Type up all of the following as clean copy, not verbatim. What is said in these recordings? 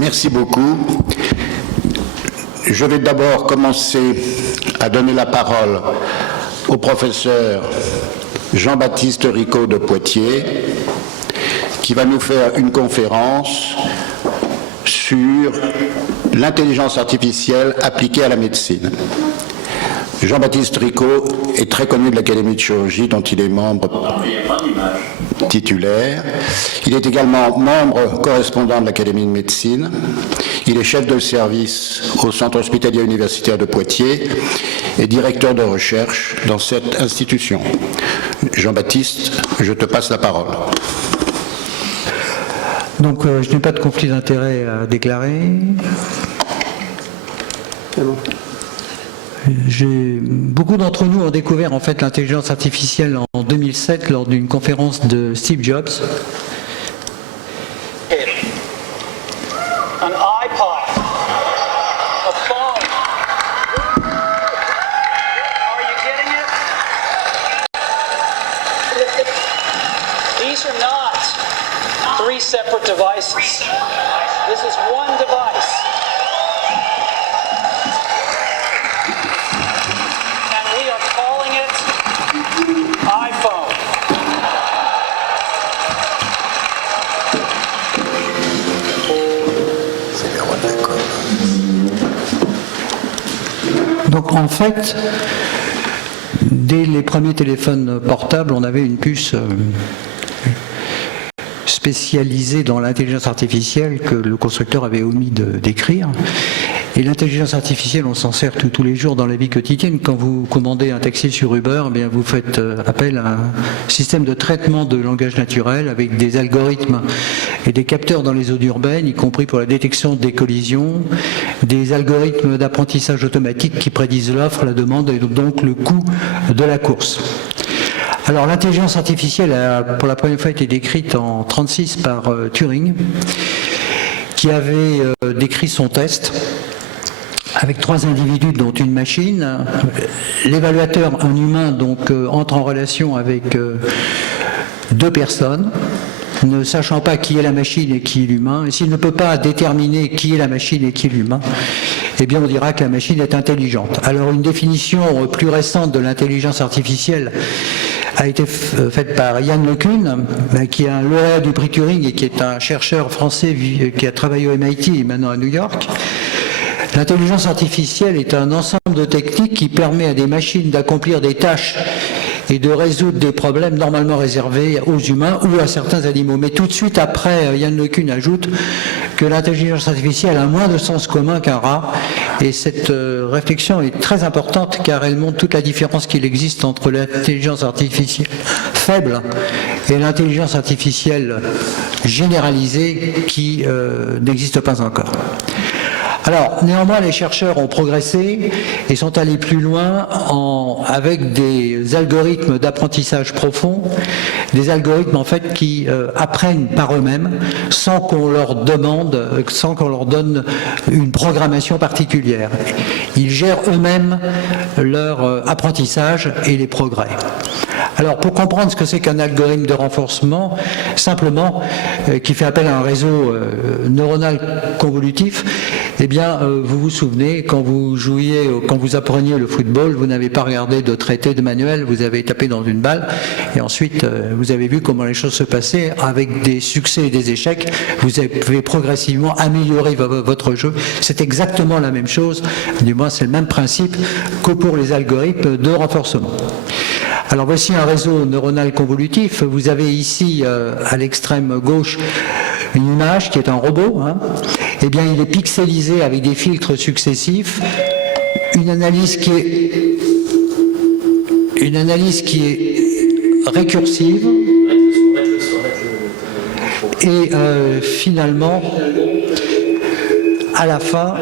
Merci beaucoup. Je vais d'abord commencer à donner la parole au professeur Jean-Baptiste Rico de Poitiers, qui va nous faire une conférence sur l'intelligence artificielle appliquée à la médecine. Jean-Baptiste Rico est très connu de l'Académie de chirurgie, dont il est membre titulaire. Il est également membre correspondant de l'Académie de médecine. Il est chef de service au Centre hospitalier universitaire de Poitiers et directeur de recherche dans cette institution. Jean-Baptiste, je te passe la parole. Donc, je n'ai pas de conflit d'intérêt à déclarer. C'est bon. Beaucoup d'entre nous ont découvert en fait l'intelligence artificielle en 2007 lors d'une conférence de Steve Jobs. An iPod, a phone. Are you getting it? These are not three separate devices. This is one device. Donc en fait, dès les premiers téléphones portables, on avait une puce spécialisée dans l'intelligence artificielle que le constructeur avait omis de décrire. Et l'intelligence artificielle, on s'en sert tous les jours dans la vie quotidienne. Quand vous commandez un taxi sur Uber, eh bien vous faites appel à un système de traitement de langage naturel avec des algorithmes et des capteurs dans les zones urbaines, y compris pour la détection des collisions, des algorithmes d'apprentissage automatique qui prédisent l'offre, la demande et donc le coût de la course. Alors l'intelligence artificielle a pour la première fois été décrite en 1936 par Turing, qui avait décrit son test avec 3 individus dont une machine. L'évaluateur, un humain, donc entre en relation avec 2 personnes, ne sachant pas qui est la machine et qui est l'humain. Et s'il ne peut pas déterminer qui est la machine et qui est l'humain, eh bien on dira que la machine est intelligente. Alors une définition plus récente de l'intelligence artificielle a été faite par Yann LeCun, qui est un lauréat du prix Turing et qui est un chercheur français qui a travaillé au MIT et maintenant à New York. L'intelligence artificielle est un ensemble de techniques qui permet à des machines d'accomplir des tâches et de résoudre des problèmes normalement réservés aux humains ou à certains animaux. Mais tout de suite après, Yann LeCun ajoute que l'intelligence artificielle a moins de sens commun qu'un rat. Et cette réflexion est très importante car elle montre toute la différence qu'il existe entre l'intelligence artificielle faible et l'intelligence artificielle généralisée qui n'existe pas encore. Alors, néanmoins, les chercheurs ont progressé et sont allés plus loin avec des algorithmes d'apprentissage profond, des algorithmes en fait qui apprennent par eux-mêmes sans qu'on leur demande, sans qu'on leur donne une programmation particulière. Ils gèrent eux-mêmes leur apprentissage et les progrès. Alors, pour comprendre ce que c'est qu'un algorithme de renforcement, simplement, qui fait appel à un réseau neuronal convolutif, eh bien, vous vous souvenez, quand vous jouiez, quand vous appreniez le football, vous n'avez pas regardé de traité de manuel, vous avez tapé dans une balle, et ensuite, vous avez vu comment les choses se passaient, avec des succès et des échecs, vous avez progressivement amélioré votre jeu. C'est exactement la même chose, du moins c'est le même principe que pour les algorithmes de renforcement. Alors voici un réseau neuronal convolutif. Vous avez ici, à l'extrême gauche, une image qui est un robot. Eh bien, il est pixelisé avec des filtres successifs. Une analyse qui est récursive. Et finalement, à la fin,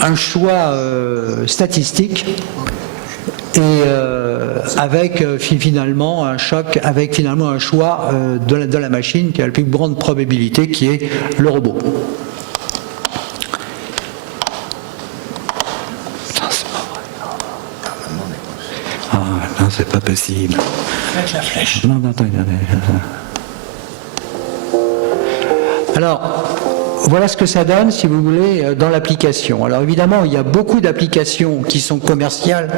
un choix statistique. Et avec finalement un choc, avec finalement un choix de la machine qui a la plus grande probabilité, qui est le robot. Ah non, c'est pas possible. Avec la flèche. Non, attendez. Alors, voilà ce que ça donne, si vous voulez, dans l'application. Alors évidemment, il y a beaucoup d'applications qui sont commerciales,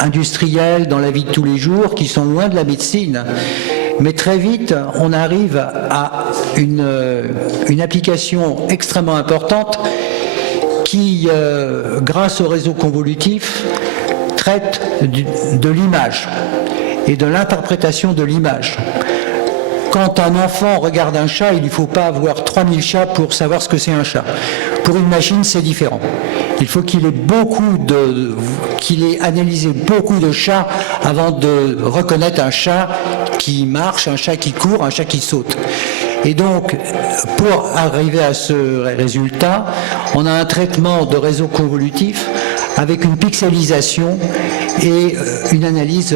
industrielles, dans la vie de tous les jours, qui sont loin de la médecine. Mais très vite, on arrive à une application extrêmement importante qui, grâce au réseau convolutif, traite de l'image et de l'interprétation de l'image. Quand un enfant regarde un chat, il ne faut pas avoir 3000 chats pour savoir ce que c'est un chat. Pour une machine, c'est différent. Il faut qu'il ait analysé beaucoup de chats avant de reconnaître un chat qui marche, un chat qui court, un chat qui saute. Et donc, pour arriver à ce résultat, on a un traitement de réseau convolutif avec une pixelisation et une analyse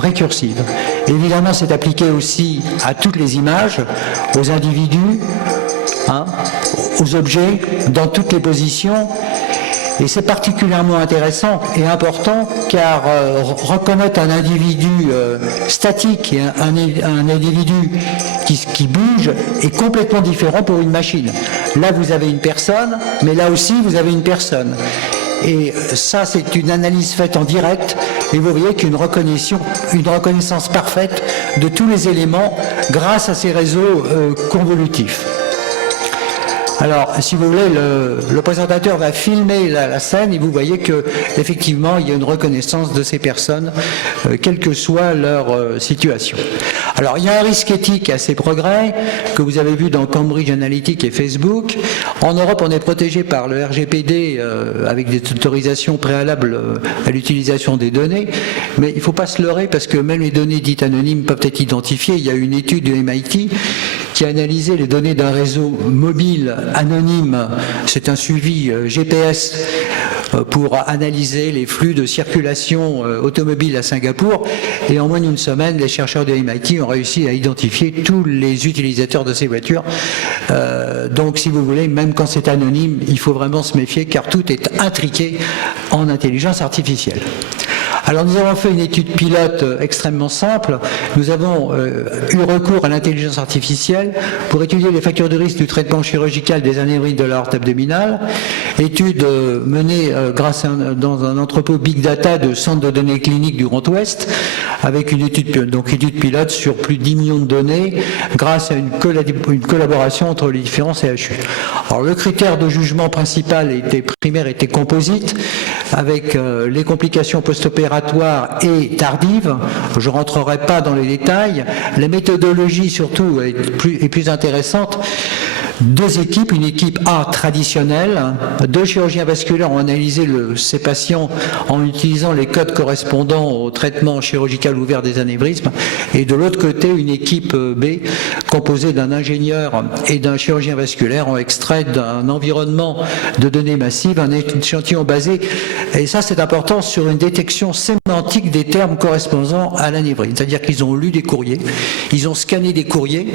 récursive. Évidemment, c'est appliqué aussi à toutes les images, aux individus, aux objets, dans toutes les positions. Et c'est particulièrement intéressant et important car reconnaître un individu statique et un individu qui bouge est complètement différent pour une machine. Là, vous avez une personne, mais là aussi, vous avez une personne. Et ça, c'est une analyse faite en direct et vous voyez qu'une reconnaissance parfaite de tous les éléments grâce à ces réseaux convolutifs. Alors, si vous voulez, le présentateur va filmer la scène et vous voyez qu'effectivement, il y a une reconnaissance de ces personnes, quelle que soit leur situation. Alors, il y a un risque éthique à ces progrès que vous avez vu dans Cambridge Analytica et Facebook. En Europe, on est protégé par le RGPD avec des autorisations préalables à l'utilisation des données, mais il ne faut pas se leurrer parce que même les données dites anonymes peuvent être identifiées. Il y a une étude de MIT qui a analysé les données d'un réseau mobile anonyme, c'est un suivi GPS pour analyser les flux de circulation automobile à Singapour et en moins d'une semaine, les chercheurs de MIT ont réussi à identifier tous les utilisateurs de ces voitures. Donc si vous voulez, même quand c'est anonyme, il faut vraiment se méfier car tout est intriqué en intelligence artificielle. Alors nous avons fait une étude pilote extrêmement simple. Nous avons eu recours à l'intelligence artificielle pour étudier les facteurs de risque du traitement chirurgical des anévrismes de l'aorte abdominale. Étude menée dans un entrepôt Big Data de centre de données cliniques du Grand Ouest avec une étude pilote sur plus de 10 millions de données grâce à une collaboration entre les différents CHU. Alors le critère de jugement principal primaire était composite avec les complications post-opératoires et tardives. Je ne rentrerai pas dans les détails. La méthodologie surtout est plus intéressante. Deux équipes, une équipe A traditionnelle, deux chirurgiens vasculaires ont analysé ces patients en utilisant les codes correspondant au traitement chirurgical ouvert des anévrismes et de l'autre côté une équipe B composée d'un ingénieur et d'un chirurgien vasculaire ont extrait d'un environnement de données massives un échantillon basé, et ça c'est important, sur une détection sémantique des termes correspondant à l'anévrisme, c'est-à-dire qu'ils ont lu des courriers, ils ont scanné des courriers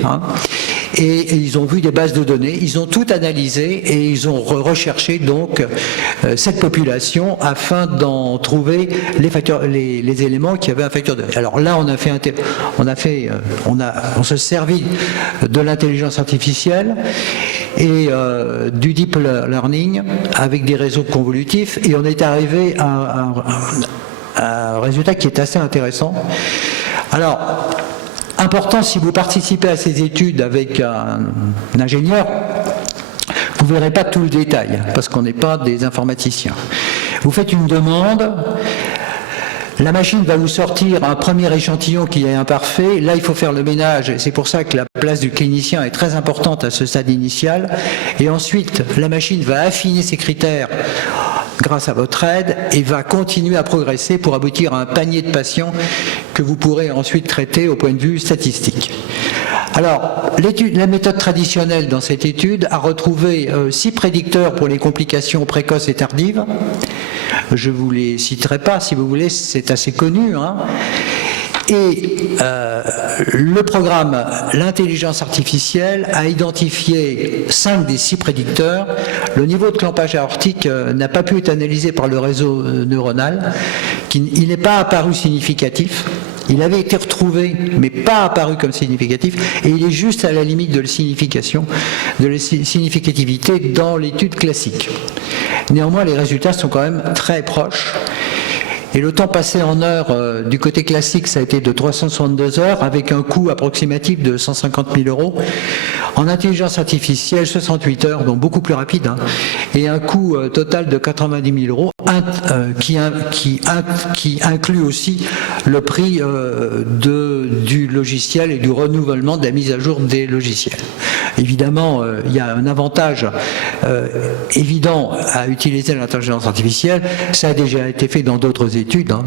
et ils ont vu des bases de données, ils ont tout analysé et ils ont recherché donc cette population afin d'en trouver les éléments qui avaient un facteur de... Alors là on se servit de l'intelligence artificielle et du deep learning avec des réseaux convolutifs et on est arrivé à un résultat qui est assez intéressant. Alors important, si vous participez à ces études avec un ingénieur, vous ne verrez pas tout le détail, parce qu'on n'est pas des informaticiens. Vous faites une demande, la machine va vous sortir un premier échantillon qui est imparfait, là il faut faire le ménage, c'est pour ça que la place du clinicien est très importante à ce stade initial, et ensuite la machine va affiner ses critères grâce à votre aide et va continuer à progresser pour aboutir à un panier de patients que vous pourrez ensuite traiter au point de vue statistique. Alors, la méthode traditionnelle dans cette étude a retrouvé 6 prédicteurs pour les complications précoces et tardives. Je ne vous les citerai pas, si vous voulez, c'est assez connu. Et le programme, l'intelligence artificielle, a identifié 5 des 6 prédicteurs. Le niveau de clampage aortique n'a pas pu être analysé par le réseau neuronal. Il n'est pas apparu significatif. Il avait été retrouvé, mais pas apparu comme significatif, et il est juste à la limite de la signification, de la significativité dans l'étude classique. Néanmoins, les résultats sont quand même très proches. Et le temps passé en heures du côté classique, ça a été de 362 heures, avec un coût approximatif de 150 000 €. En intelligence artificielle, 68 heures, donc beaucoup plus rapide, hein, et un coût total de 90 000 €, qui inclut aussi le prix du logiciel et du renouvellement de la mise à jour des logiciels. Évidemment, il y a un avantage évident à utiliser l'intelligence artificielle, ça a déjà été fait dans d'autres études, hein,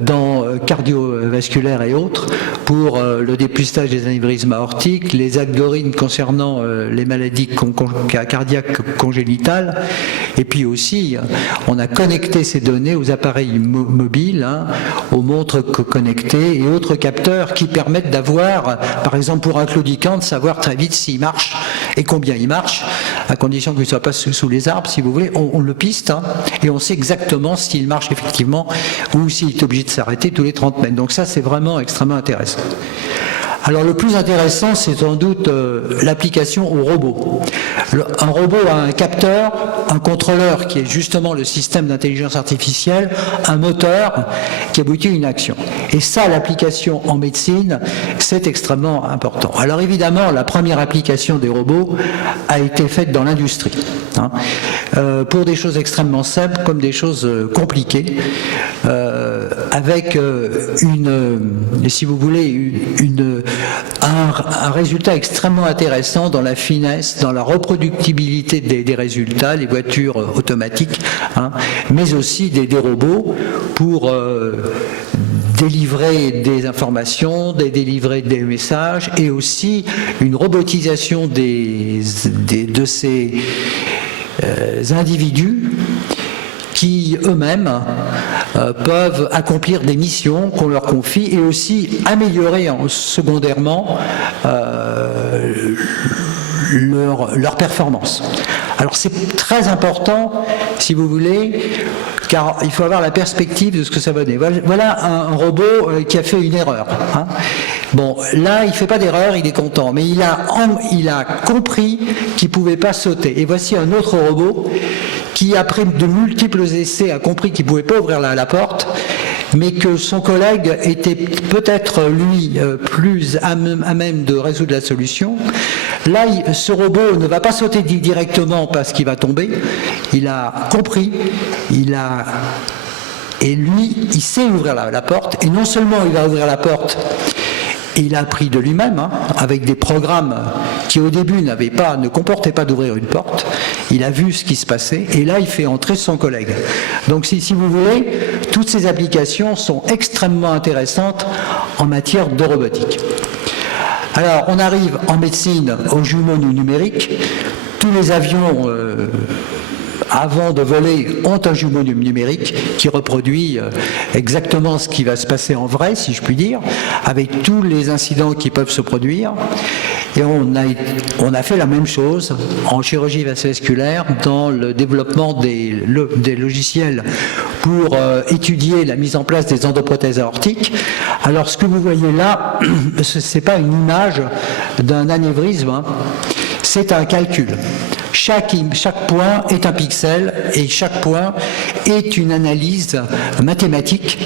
dans cardiovasculaire et autres, pour le dépistage des anévrismes aortiques, les algorithmes concernant les maladies cardiaques congénitales, et puis aussi, on a connecté ces données aux appareils mobiles, hein, aux montres connectées et autres capteurs qui permettent d'avoir, par exemple pour un claudicant, de savoir très vite s'il marche et combien il marche, à condition qu'il ne soit pas sous les arbres, si vous voulez. On le piste, hein, et on sait exactement s'il marche effectivement ou s'il est obligé de s'arrêter tous les 30 mètres. Donc ça, c'est vraiment extrêmement intéressant. Alors le plus intéressant, c'est sans doute l'application au robot. Un robot a un capteur, un contrôleur qui est justement le système d'intelligence artificielle, un moteur qui aboutit à une action. Et ça, l'application en médecine, c'est extrêmement important. Alors évidemment, la première application des robots a été faite dans l'industrie, hein, pour des choses extrêmement simples comme des choses compliquées, avec si vous voulez, un résultat extrêmement intéressant dans la finesse, dans la reproductibilité des résultats, les voitures automatiques, hein, mais aussi des robots pour délivrer des informations, délivrer des messages, et aussi une robotisation de ces individus qui eux-mêmes peuvent accomplir des missions qu'on leur confie et aussi améliorer secondairement leur performance. Alors c'est très important, si vous voulez, car il faut avoir la perspective de ce que ça va donner. Voilà un robot qui a fait une erreur, hein. Bon, là, il ne fait pas d'erreur, il est content, mais il a compris qu'il ne pouvait pas sauter. Et voici un autre robot qui, après de multiples essais, a compris qu'il ne pouvait pas ouvrir la porte, mais que son collègue était peut-être, lui, plus à même de résoudre la solution. Là, ce robot ne va pas sauter directement parce qu'il va tomber. Il a compris, et lui, il sait ouvrir la porte, et non seulement il va ouvrir la porte, il a appris de lui-même, hein, avec des programmes qui au début ne comportaient pas d'ouvrir une porte. Il a vu ce qui se passait et là il fait entrer son collègue. Donc si vous voulez, toutes ces applications sont extrêmement intéressantes en matière de robotique. Alors on arrive en médecine aux jumeaux numériques. Tous les avions avant de voler, ont un jumeau numérique qui reproduit exactement ce qui va se passer en vrai, si je puis dire, avec tous les incidents qui peuvent se produire. Et on a fait la même chose en chirurgie vasculaire dans le développement des logiciels pour étudier la mise en place des endoprothèses aortiques. Alors ce que vous voyez là, ce n'est pas une image d'un anévrisme, hein. C'est un calcul. Chaque point est un pixel et chaque point est une analyse mathématique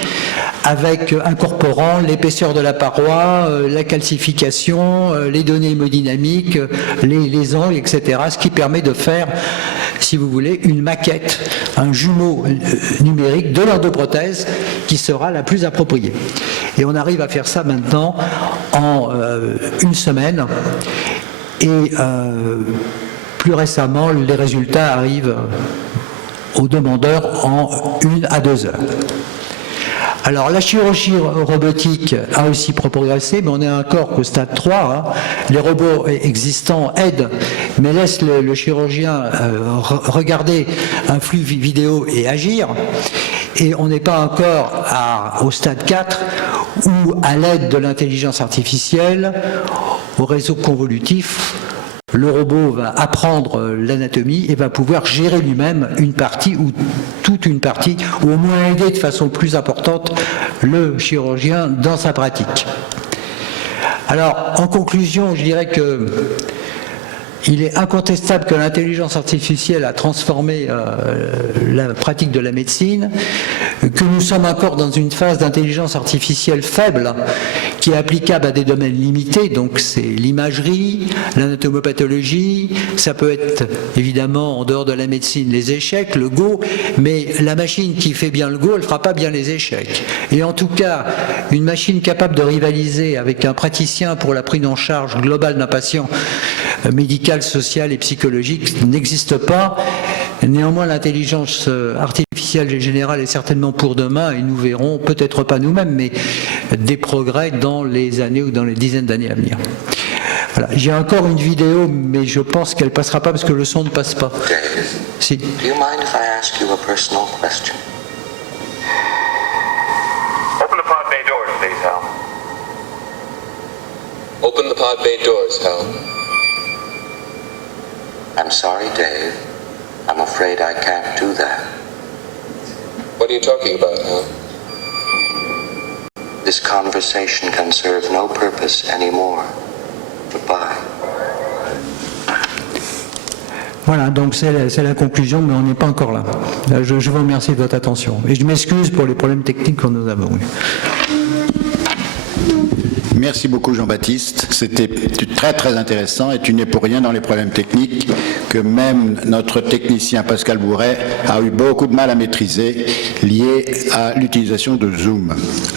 avec incorporant l'épaisseur de la paroi, la calcification, les données hémodynamiques, les angles, etc. Ce qui permet de faire, si vous voulez, une maquette, un jumeau numérique de l'endoprothèse qui sera la plus appropriée. Et on arrive à faire ça maintenant en une semaine. Et plus récemment, les résultats arrivent aux demandeurs en 1 à 2 heures. Alors la chirurgie robotique a aussi progressé, mais on est encore qu'au stade 3. Hein. Les robots existants aident, mais laissent le chirurgien regarder un flux vidéo et agir. Et on n'est pas encore au stade 4, où à l'aide de l'intelligence artificielle, au réseau convolutif, le robot va apprendre l'anatomie et va pouvoir gérer lui-même une partie ou toute une partie, ou au moins aider de façon plus importante le chirurgien dans sa pratique. Alors, en conclusion, je dirais que il est incontestable que l'intelligence artificielle a transformé la pratique de la médecine, que nous sommes encore dans une phase d'intelligence artificielle faible qui est applicable à des domaines limités, donc c'est l'imagerie, l'anatomopathologie, ça peut être évidemment en dehors de la médecine les échecs, le Go, mais la machine qui fait bien le Go, elle ne fera pas bien les échecs. Et en tout cas, une machine capable de rivaliser avec un praticien pour la prise en charge globale d'un patient médical, social et psychologique n'existe pas. Néanmoins, l'intelligence artificielle générale est certainement pour demain et nous verrons, peut-être pas nous-mêmes, mais des progrès dans les années ou dans les dizaines d'années à venir. Voilà. J'ai encore une vidéo, mais je pense qu'elle ne passera pas parce que le son ne passe pas. Dave, Si. do you mind if I ask you a personal question? Open the pod bay doors, please, Hal. Open the pod bay doors, Hal. I'm sorry, Dave. I'm afraid I can't do that. What are you talking about, Hal? This conversation can serve no purpose anymore. Goodbye. Voilà, donc c'est la conclusion, mais on n'est pas encore là. Je vous remercie de votre attention. Et je m'excuse pour les problèmes techniques que nous avons eus. Merci beaucoup Jean-Baptiste, c'était très très intéressant et tu n'es pour rien dans les problèmes techniques que même notre technicien Pascal Bourret a eu beaucoup de mal à maîtriser liés à l'utilisation de Zoom.